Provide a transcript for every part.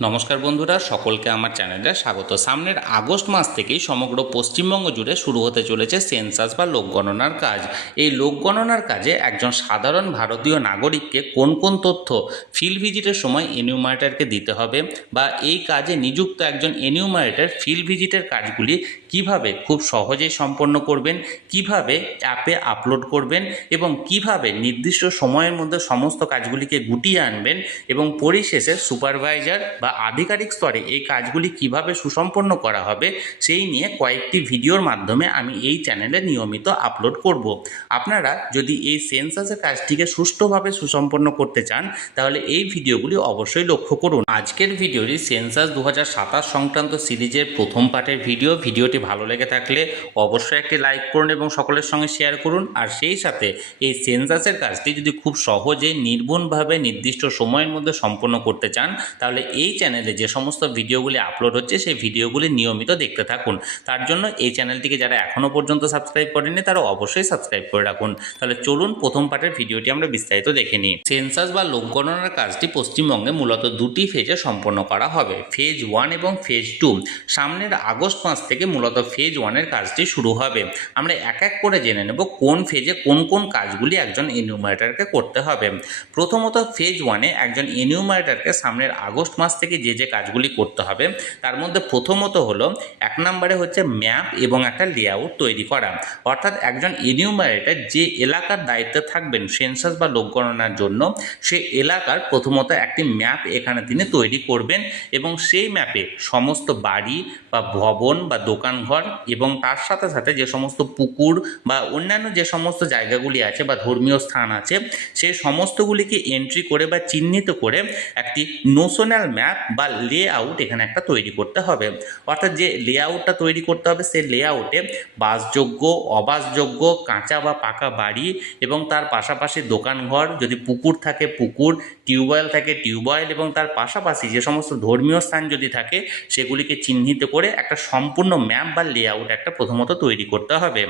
নমস্কার বন্ধুরা, সকলকে আমার চ্যানেলে স্বাগত। সামনের আগস্ট মাস থেকেই সমগ্র পশ্চিমবঙ্গ জুড়ে শুরু হতে চলেছে সেন্সাস বা লোকগণনার কাজ। এই লোকগণনার কাজে একজন সাধারণ ভারতীয় নাগরিককে কোন কোন তথ্য ফিল্ড ভিজিটের সময় এনিউমারেটরকে দিতে হবে, বা এই কাজে নিযুক্ত একজন এনিউমারেটর ফিল্ড ভিজিটের কাজগুলি কিভাবে খুব সহজেই সম্পন্ন করবেন, কিভাবে অ্যাপে আপলোড করবেন এবং কিভাবে নির্দিষ্ট সময়ের মধ্যে সমস্ত কাজগুলিকে গুটিয়ে আনবেন, এবং পরিশেষে সুপারভাইজার বা আধিকারিক স্তরে এই কাজগুলি কিভাবে সুসম্পন্ন করা হবে সেই নিয়ে কয়েকটি ভিডিওর মাধ্যমে আমি এই চ্যানেলে নিয়মিত আপলোড করব। আপনারা যদি এই সেন্সাসের কাজটিকে সুষ্ঠুভাবে সুসম্পন্ন করতে চান তাহলে এই ভিডিওগুলি অবশ্যই লক্ষ্য করুন। আজকের ভিডিওটি সেন্সাস 2027 সংক্রান্ত সিরিজের প্রথম পার্টের ভিডিওটি ভালো লেগে থাকলে অবশ্যই একটি লাইক করুন এবং সকলের সঙ্গে শেয়ার করুন। আর সেই সাথে এই সেন্সাসের কাজটি যদি খুব সহজে নির্ভুলভাবে নির্দিষ্ট সময়ের মধ্যে সম্পন্ন করতে চান তাহলে এই চ্যানেলে যে সমস্ত ভিডিওগুলি আপলোড হচ্ছে সেই ভিডিওগুলি নিয়মিত দেখতে থাকুন। তার জন্য এই চ্যানেলটিকে যারা এখনও পর্যন্ত সাবস্ক্রাইব করেননি তারা অবশ্যই সাবস্ক্রাইব করে রাখুন। তাহলে চলুন প্রথম পার্টের ভিডিওটি আমরা বিস্তারিত দেখে নিই। সেন্সাস বা লোকগণনার কাজটি পশ্চিমবঙ্গে মূলত দুটি ফেজে সম্পন্ন করা হবে, ফেজ 1 এবং ফেজ 2। সামনের আগস্ট মাস থেকে মূলত ফেজ 1-এর কাজটি শুরু হবে। আমরা এক এক করে জেনে নেব কোন ফেজে কোন কোন কাজগুলি একজন এনিউমারেটরকে করতে হবে। প্রথমত ফেজ 1-এ একজন এনিউমারেটরকে সামনের আগস্ট মাস থেকে যে কাজগুলি করতে হবে তার মধ্যে প্রথমত হলো 1 নম্বরে হচ্ছে ম্যাপ এবং একটা লেআউট তৈরি করা। অর্থাৎ একজন এনিউমারেটর যে এলাকার দায়িত্বে থাকবেন সেন্সাস বা লোকগণনার জন্য সেই এলাকার প্রথমত একটি ম্যাপ এখানে তিনি তৈরি করবেন, এবং সেই ম্যাপে সমস্ত বাড়ি বা ভবন বা দোকানঘর এবং তার সাথে সাথে যে সমস্ত পুকুর বা অন্যান্য যে সমস্ত জায়গাগুলি আছে বা ধর্মীয় স্থান আছে সেই সমস্তগুলিকে এন্ট্রি করে বা চিহ্নিত করে একটি নোশনাল ম্যাপ বা লেআউট এখানে একটা তৈরি করতে হবে। অর্থাৎ যে লেআউটটা তৈরি করতে হবে সেই লেআউটে বাসযোগ্য, অবাসযোগ্য, কাঁচা বা পাকা বাড়ি এবং তার পাশাপাশি দোকানঘর, যদি পুকুর থাকে পুকুর, টিউবওয়েল থাকে টিউবওয়েল, এবং তার পাশাপাশি যে সমস্ত ধর্মীয় স্থান যদি থাকে সেগুলিকে চিহ্নিত করে একটা সম্পূর্ণ ম্যাপ বা লেআউট একটা প্রথমত তৈরি করতে হবে।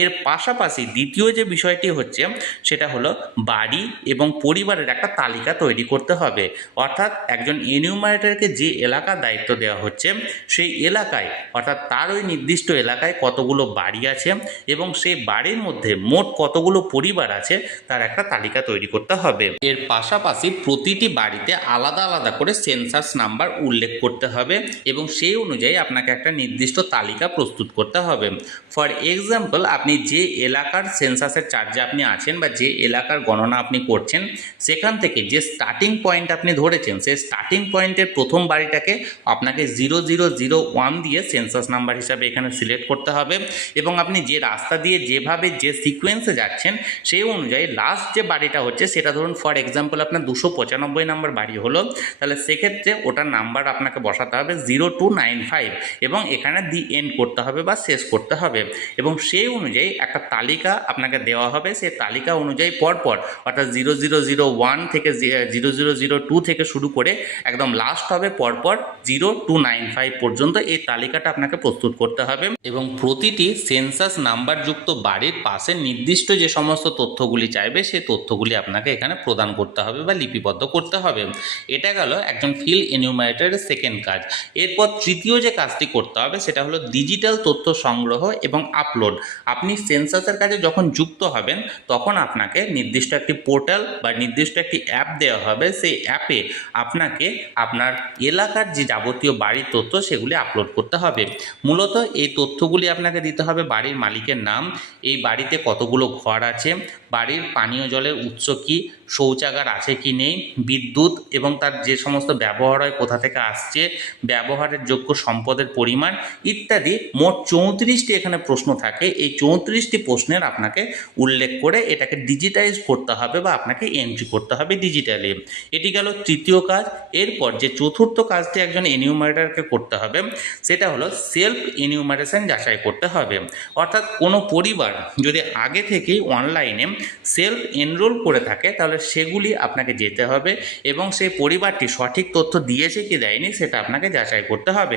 এর পাশাপাশি দ্বিতীয় যে বিষয়টি হচ্ছে সেটা হলো বাড়ি এবং পরিবারের একটা তালিকা তৈরি করতে হবে। অর্থাৎ একজন এনিউমারেটরকে যে এলাকার দায়িত্ব দেওয়া হচ্ছে সেই এলাকায়, অর্থাৎ তার ওই নির্দিষ্ট এলাকায় কতগুলো বাড়ি আছে এবং সেই বাড়ির মধ্যে মোট কতগুলো পরিবার আছে তার একটা তালিকা তৈরি করতে হবে। এর পাশাপাশি প্রতিটি বাড়িতে আলাদা আলাদা করে সেন্সাস নাম্বার উল্লেখ করতে হবে এবং সেই অনুযায়ী আপনাকে একটা নির্দিষ্ট তালিকা প্রস্তুত করতে হবে। ফর এক্সাম্পল, আপনি যে এলাকার সেন্সাসের চার্জে আপনি আছেন বা যে এলাকার গণনা আপনি করছেন সেখান থেকে যে স্টার্টিং পয়েন্ট আপনি ধরেছেন সেই স্টার্টিং পয়েন্টের প্রথম বাড়িটাকে আপনাকে 0001 দিয়ে সেন্সাস নাম্বার হিসাবে এখানে সিলেক্ট করতে হবে, এবং আপনি যে রাস্তা দিয়ে যেভাবে যে সিকোয়েন্সে যাচ্ছেন সেই অনুযায়ী লাস্ট যে বাড়িটা হচ্ছে সেটা ধরুন ফর এক্সাম্পল আপনার 295 নাম্বার বাড়ি হলো, তাহলে সেক্ষেত্রে ওটার নাম্বার আপনাকে বসাতে হবে 0295 এবং এখানে দি এন্ড করতে হবে বা শেষ করতে হবে, এবং সেই অনুযায়ী একটা তালিকা আপনাকে দেওয়া হবে। সেই তালিকা অনুযায়ী পরপর অর্থাৎ 0001 থেকে 0002 থেকে শুরু করে একদম লাস্ট হবে পরপর 0295 পর্যন্ত এই তালিকাটা আপনাকে প্রস্তুত করতে হবে, এবং প্রতিটি সেন্সাস নাম্বারযুক্ত বাড়ির পাশে নির্দিষ্ট যে সমস্ত তথ্যগুলি চাইবে সেই তথ্যগুলি আপনাকে এখানে প্রদান করতে হবে বা লিপিবদ্ধ করতে হবে। এটা গেল একজন ফিল্ড এনিউমারেটরের সেকেন্ড কাজ। এরপর তৃতীয় যে কাজটি করতে হবে সেটা হলো ডিজিটাল তথ্য সংগ্রহ এবং আপলোড। আপনি সেন্সাসের কাজে যখন যুক্ত হবেন তখন আপনাকে নির্দিষ্ট একটি পোর্টাল বা নির্দিষ্ট একটি অ্যাপ দেওয়া হবে। সেই অ্যাপে আপনাকে আপনার এলাকার যে যাবতীয় বাড়ির তথ্য সেগুলি আপলোড করতে হবে। মূলত এই তথ্যগুলি আপনাকে দিতে হবে বাড়ির মালিকের নাম, এই বাড়িতে কতগুলো ঘর আছে, বাড়ির পানীয় জলের উৎস কী, শৌচাগার আছে কি নেই, বিদ্যুৎ এবং তার যে সমস্ত ব্যবহার হয় কোথা থেকে আসছে, ব্যবহারের যোগ্য সম্পদের পরিমাণ ইত্যাদি। মোট 34টি এখানে প্রশ্ন থাকে। এই 34টি প্রশ্নের আপনাকে উল্লেখ করে এটাকে ডিজিটাইজ করতে হবে বা আপনাকে এন্ট্রি করতে হবে ডিজিটালি। এটি গেল তৃতীয় কাজ। এরপর যে চতুর্থ কাজটি একজন এনিউমারেটরকে করতে হবে সেটা হলো সেলফ এনিউমারেশন যাচাই করতে হবে। অর্থাৎ কোনো পরিবার যদি আগে থেকেই অনলাইনে সেলফ এনরোল করে থাকে তাহলে সেগুলি আপনাকে যেতে হবে এবং সেই পরিবারটি সঠিক তথ্য দিয়েছে কি দেয়নি সেটা আপনাকে যাচাই করতে হবে।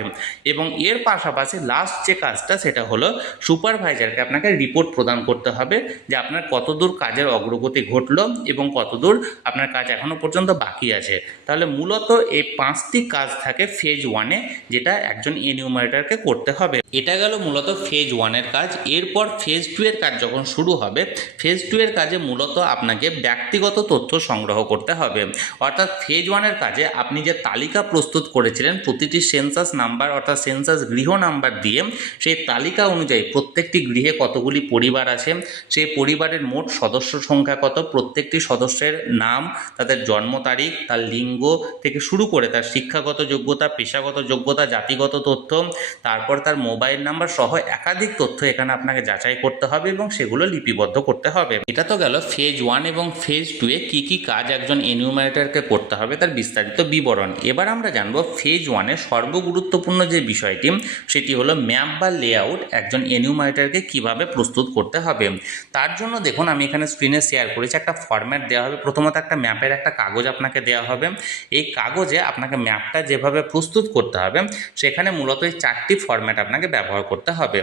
এবং এর পাশাপাশি লাস্ট যে কাজটা সেটা হলো সুপারভাইজারকে আপনাকে রিপোর্ট প্রদান করতে হবে যে আপনার কতদূর কাজের অগ্রগতি ঘটলো এবং কতদূর আপনার কাজ এখনও পর্যন্ত বাকি আছে। তাহলে মূলত এই 5টি কাজ থাকে ফেজ 1-এ, যেটা একজন এনিউমারেটরকে করতে হবে। এটা গেল মূলত ফেজ 1-এর কাজ। এরপর ফেজ 2-এর কাজ যখন শুরু হবে, ফেজ 2-এর কাজে মূলত আপনাকে ব্যক্তিগত তথ্য সংগ্রহ করতে হবে। অর্থাৎ ফেজ 1-এর কাজে আপনি যে তালিকা প্রস্তুত করেছিলেন প্রতিটি সেন্সাস নাম্বার অর্থাৎ সেন্সাস গৃহ নাম্বার দিয়ে, সেই তালিকা অনুযায়ী প্রত্যেকটি গৃহে কতগুলি পরিবার আছে, সেই পরিবারের মোট সদস্য সংখ্যা কত, প্রত্যেকটি সদস্যের নাম, তাদের জন্ম তারিখ, তার লিঙ্গ থেকে শুরু করে তার শিক্ষাগত যোগ্যতা, পেশাগত যোগ্যতা, জাতিগত তথ্য, তারপর তার মোবাইল নাম্বার সহ একাধিক তথ্য এখানে আপনাকে যাচাই করতে হবে এবং সেগুলো লিপিবদ্ধ করতে হবে। এটা তো গেল ফেজ 1 এবং ফেজ 2-এ কী কী কাজ একজন এনিউমারেটরকে করতে হবে তার বিস্তারিত বিবরণ। এবার আমরা জানবো ফেজ 1-এ সর্বগুরুত্বপূর্ণ যে বিষয়টি সেটি হলো ম্যাপ বা লেআউট একজন এনিউমারেটরকে কিভাবে প্রস্তুত করতে হবে। তার জন্য দেখুন আমি এখানে স্ক্রিনে শেয়ার করেছি, একটা ফরম্যাট দেওয়া হবে। প্রথমত একটা ম্যাপের একটা কাগজ আপনাকে দেওয়া হবে। এই কাগজে আপনাকে ম্যাপটা যেভাবে প্রস্তুত করতে হবে সেখানে মূলত এই 4টি ফরম্যাট আপনাকে ব্যবহার করতে হবে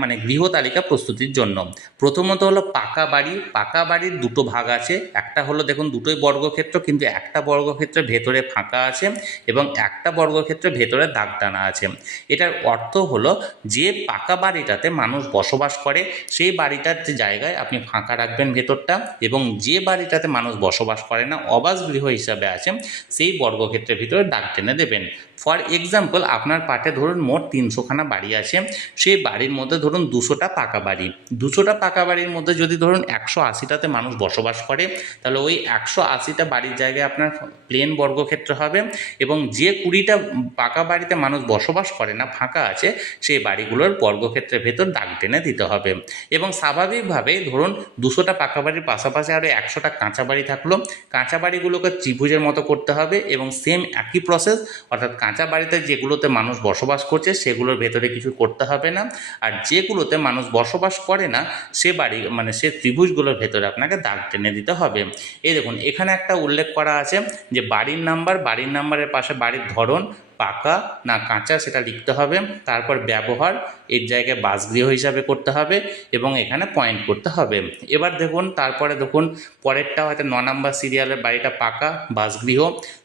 মানে গৃহ তালিকা প্রস্তুতির জন্য। প্রথমত হলো পাকা বাড়ি। পাকা বাড়ির দুটো ভাগ আছে, একটা হলো দেখুন দুটোই বর্গক্ষেত্র, কিন্তু একটা বর্গক্ষেত্রের ভেতরে ফাঁকা আছে এবং একটা বর্গক্ষেত্রের ভেতরে দাগ টানা আছে। এটার অর্থ হলো যে পাকা বাড়িটাতে মানুষ বসবাস করে সেই বাড়িটার যে জায়গায় আপনি ফাঁকা রাখবেন ভেতরটা, এবং যে বাড়িটাতে মানুষ বসবাস করে না আবাসগৃহ হিসাবে আছে সেই বর্গক্ষেত্রের ভিতরে দাগ টেনে দেবেন। ফর এক্সাম্পল আপনার পাটে ধরুন মোট 300খানা বাড়ি আছে, সেই বাড়ির মধ্যে ধরুন 200টা পাকা বাড়ি। 200টা পাকা বাড়ির মধ্যে যদি ধরুন 180টাতে মানুষ বসবাস করে, তাহলে ওই 180টা বাড়ির জায়গায় আপনার প্লেন বর্গক্ষেত্র হবে, এবং যে 20টা পাকা বাড়িতে মানুষ বসবাস করে না ফাঁকা আছে সেই বাড়িগুলোর বর্গক্ষেত্রের ভেতর দাগ টেনে দিতে হবে। এবং স্বাভাবিকভাবেই ধরুন 200টা পাকা বাড়ির পাশাপাশি আরও 100টা কাঁচা বাড়ি থাকলো, কাঁচা বাড়িগুলোকে ত্রিভুজের মতো করতে হবে এবং সেম একই প্রসেস, অর্থাৎ কাঁচা বাড়িতে যেগুলোতে মানুষ বসবাস করছে সেগুলোর ভেতরে কিছু করতে হবে না, আর যেগুলোতে মানুষ বসবাস করে না সে বাড়ি মানে সে ত্রিভুজগুলোর ভেতরে আপনাকে দাগ টেনে দিতে হবে। এই দেখুন এখানে একটা উল্লেখ করা আছে যে বাড়ির নাম্বারের পাশে বাড়ির ধরন পাকা না কাঁচা সেটা লিখতে হবে, তারপর ব্যবহার এর জায়গায় বাসগৃহ হিসাবে করতে হবে এবং এখানে পয়েন্ট করতে হবে। এবার দেখুন তারপরে দেখুন পরেরটা হয়তো 9 নম্বর সিরিয়ালের বাড়িটা পাকা বাসগৃহ,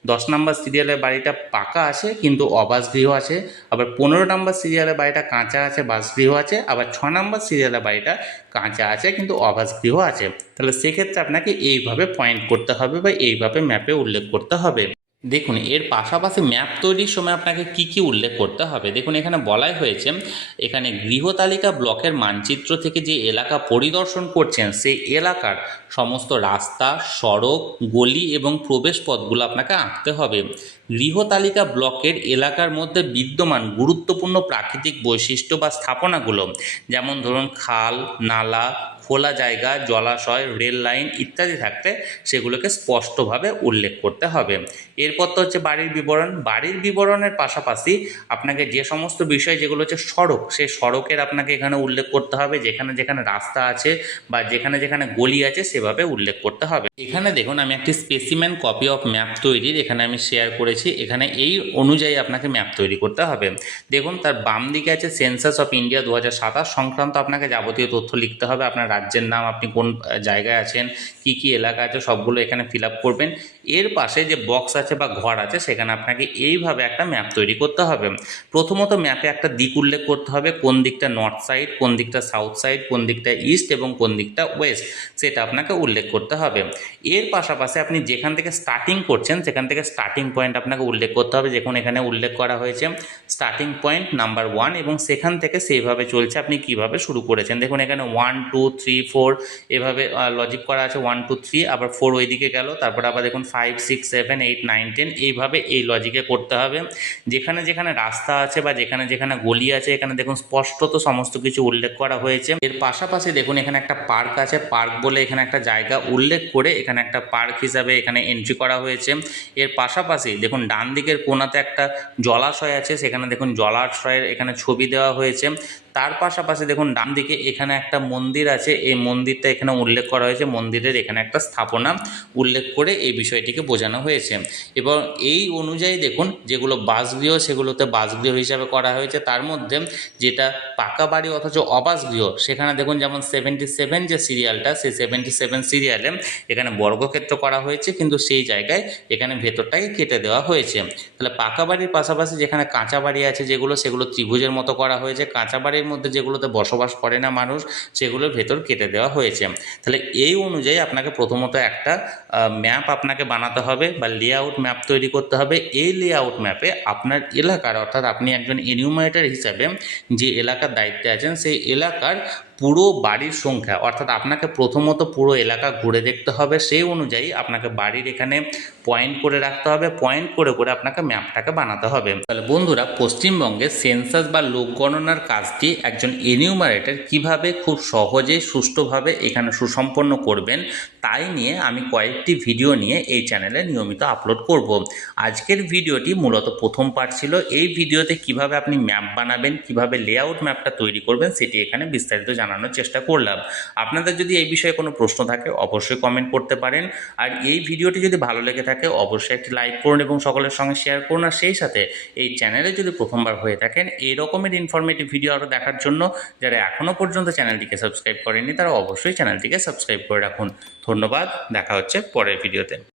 10 নম্বর সিরিয়ালের বাড়িটা পাকা আছে কিন্তু অবাসগৃহ আছে, আবার 15 নম্বর সিরিয়ালের বাড়িটা কাঁচা আছে বাসগৃহ আছে, আবার 6 নম্বর সিরিয়ালের বাড়িটা কাঁচা আছে কিন্তু অবাসগৃহ আছে। তাহলে সেক্ষেত্রে আপনাকে এইভাবে পয়েন্ট করতে হবে বা এইভাবে ম্যাপে উল্লেখ করতে হবে। দেখুন এর পাশাপাশি ম্যাপ তৈরির সময় আপনাকে কি কি উল্লেখ করতে হবে। দেখুন এখানে বলাই হয়েছে এখানে গৃহতালিকা ব্লকের মানচিত্র থেকে যে এলাকা পরিদর্শন করছেন সেই এলাকার সমস্ত রাস্তা, সড়ক, গলি এবং প্রবেশ পথগুলো আপনাকে আঁকতে হবে। গৃহতালিকা ব্লকের এলাকার মধ্যে বিদ্যমান গুরুত্বপূর্ণ প্রাকৃতিক বৈশিষ্ট্য বা স্থাপনাগুলো, যেমন ধরুন খাল, নালা, খোলা জায়গা, জলাশয়, রেল লাইন ইত্যাদি থাকতে সেগুলোকে স্পষ্টভাবে উল্লেখ করতে হবে। এরপর তো হচ্ছে বাড়ির বিবরণ। বাড়ির বিবরণের পাশাপাশি আপনাকে যে সমস্ত বিষয় যেগুলো হচ্ছে সড়ক, সেই সড়কের আপনাকে এখানে উল্লেখ করতে হবে, যেখানে যেখানে রাস্তা আছে বা যেখানে যেখানে গলি আছে সেভাবে উল্লেখ করতে হবে। এখানে দেখুন আমি একটি স্পেসিমেন কপি অফ ম্যাপ তৈরির এখানে আমি শেয়ার করেছি, এখানে এই অনুযায়ী আপনাকে ম্যাপ তৈরি করতে হবে। দেখুন তার বাম দিকে আছে সেন্সাস অফ ইন্ডিয়া 2027 সংক্রান্ত আপনাকে যাবতীয় তথ্য লিখতে হবে, আপনার রাজ্যের নাম, আপনি কোন জায়গায় আছেন, কি কি এলাকা আছে সবগুলো এখানে ফিল আপ করবেন। এর পাশে যে বক্স আছে বা ঘর আছে সেখানে আপনাকে এইভাবে একটা ম্যাপ তৈরি করতে হবে। প্রথমত ম্যাপে একটা দিক উল্লেখ করতে হবে, কোন দিকটা নর্থ সাইড, কোন দিকটা সাউথ সাইড, কোন দিকটা ইস্ট এবং কোন দিকটা ওয়েস্ট, সেটা আপনাকে উল্লেখ করতে হবে। এর পাশাপাশি আপনি যেখান থেকে স্টার্টিং করছেন সেখান থেকে স্টার্টিং পয়েন্ট আপনাকে উল্লেখ করতে হবে, যেখানে এখানে উল্লেখ করা হয়েছে স্টার্টিং পয়েন্ট নাম্বার 1 এবং সেখান থেকে সেইভাবে চলছে আপনি কিভাবে শুরু করেছেন। দেখুন এখানে 1 2 3 4 এভাবে লজিক করা আছে, 1 2 3 আবার 4 ওইদিকে গেল, তারপর আবার দেখুন 5 6 7 8 9 10 এইভাবে এই লজিকে করতে হবে। যেখানে যেখানে রাস্তা আছে বা যেখানে যেখানে গলি আছে এখানে দেখুন স্পষ্টত সমস্ত কিছু উল্লেখ করা হয়েছে। এর পাশাপাশি দেখুন এখানে একটা পার্ক আছে, পার্ক বলে এখানে একটা জায়গা উল্লেখ করে এখানে একটা পার্ক হিসাবে এখানে এন্ট্রি করা হয়েছে। এর পাশাপাশি দেখুন ডান দিকের কোণাতে একটা জলাশয় আছে, সেখানে দেখুন জলাশয়ের এখানে ছবি দেওয়া হয়েছে। তার পাশাপাশি দেখুন ডান দিকে এখানে একটা মন্দির আছে, এই মন্দিরটা এখানে উল্লেখ করা হয়েছে, মন্দিরের এখানে একটা স্থাপনা উল্লেখ করে এই বিষয়টিকে বোঝানো হয়েছে। এবং এই অনুযায়ী দেখুন যেগুলো বাসগৃহ সেগুলোতে বাসগৃহ হিসাবে করা হয়েছে, তার মধ্যে যেটা পাকা বাড়ি অথচ অবাসগৃহ সেখানে দেখুন যেমন 77 যে সিরিয়ালটা, সেই 77 সিরিয়ালে এখানে বর্গক্ষেত্র করা হয়েছে, কিন্তু সেই জায়গায় এখানে ভেতরটাকে কেটে দেওয়া হয়েছে। তাহলে পাকা বাড়ির পাশাপাশি যেখানে কাঁচা বাড়ি আছে যেগুলো, সেগুলো ত্রিভুজের মতো করা হয়েছে। কাঁচা বাড়ির মধ্যে যেগুলোতে বসবাস করে না মানুষ, সেগুলোর ভেতর কেটে দেওয়া হয়েছে। তাহলে এই অনুযায়ী আপনাকে প্রথমত একটা ম্যাপ আপনাকে বানাতে হবে বা লেআউট ম্যাপ তৈরি করতে হবে। এই লেআউট ম্যাপে আপনার এলাকার, অর্থাৎ আপনি একজন এনিউমারেটর হিসাবে যে এলাকার দায়িত্বে আছেন সেই এলাকার পুরো বাড়ির সংখ্যা, অর্থাৎ আপনাকে প্রথমত পুরো এলাকা ঘুরে দেখতে হবে। সেই অনুযায়ী আপনাকে বাড়ির এখানে পয়েন্ট করে রাখতে হবে, পয়েন্ট করে করে আপনাকে ম্যাপটাকে বানাতে হবে। তাহলে বন্ধুরা, পশ্চিমবঙ্গে সেন্সাস বা লোক গণনার কাজটি একজন এনিউমারেটর কিভাবে খুব সহজে সুষ্ঠুভাবে এখানে সুসম্পন্ন করবেন তাই নিয়ে আমি কয়েকটি ভিডিও নিয়ে এই চ্যানেলে নিয়মিত আপলোড করব। আজকের ভিডিওটি মূলত প্রথম পার্ট ছিল। এই ভিডিওতে কিভাবে আপনি ম্যাপ বানাবেন, কিভাবে লেআউট ম্যাপটা তৈরি করবেন সেটি এখানে বিস্তারিত জানানোর চেষ্টা করলাম। আপনাদের যদি এই বিষয়ে কোনো প্রশ্ন থাকে অবশ্যই কমেন্ট করতে পারেন। আর এই ভিডিওটি যদি ভালো লেগে থাকে অবশ্যই একটি লাইক করুন এবং সকলের সঙ্গে শেয়ার করুন। আর সেই সাথে এই চ্যানেলে যদি প্রথমবার হয়ে থাকেন এই রকমের ইনফরমেটিভ ভিডিও আরও দেখার জন্য যারা এখনও পর্যন্ত চ্যানেলটিকে সাবস্ক্রাইব করেননি তারা অবশ্যই চ্যানেলটিকে সাবস্ক্রাইব করে রাখুন। ধন্যবাদ, দেখা হচ্ছে পরের ভিডিওতে।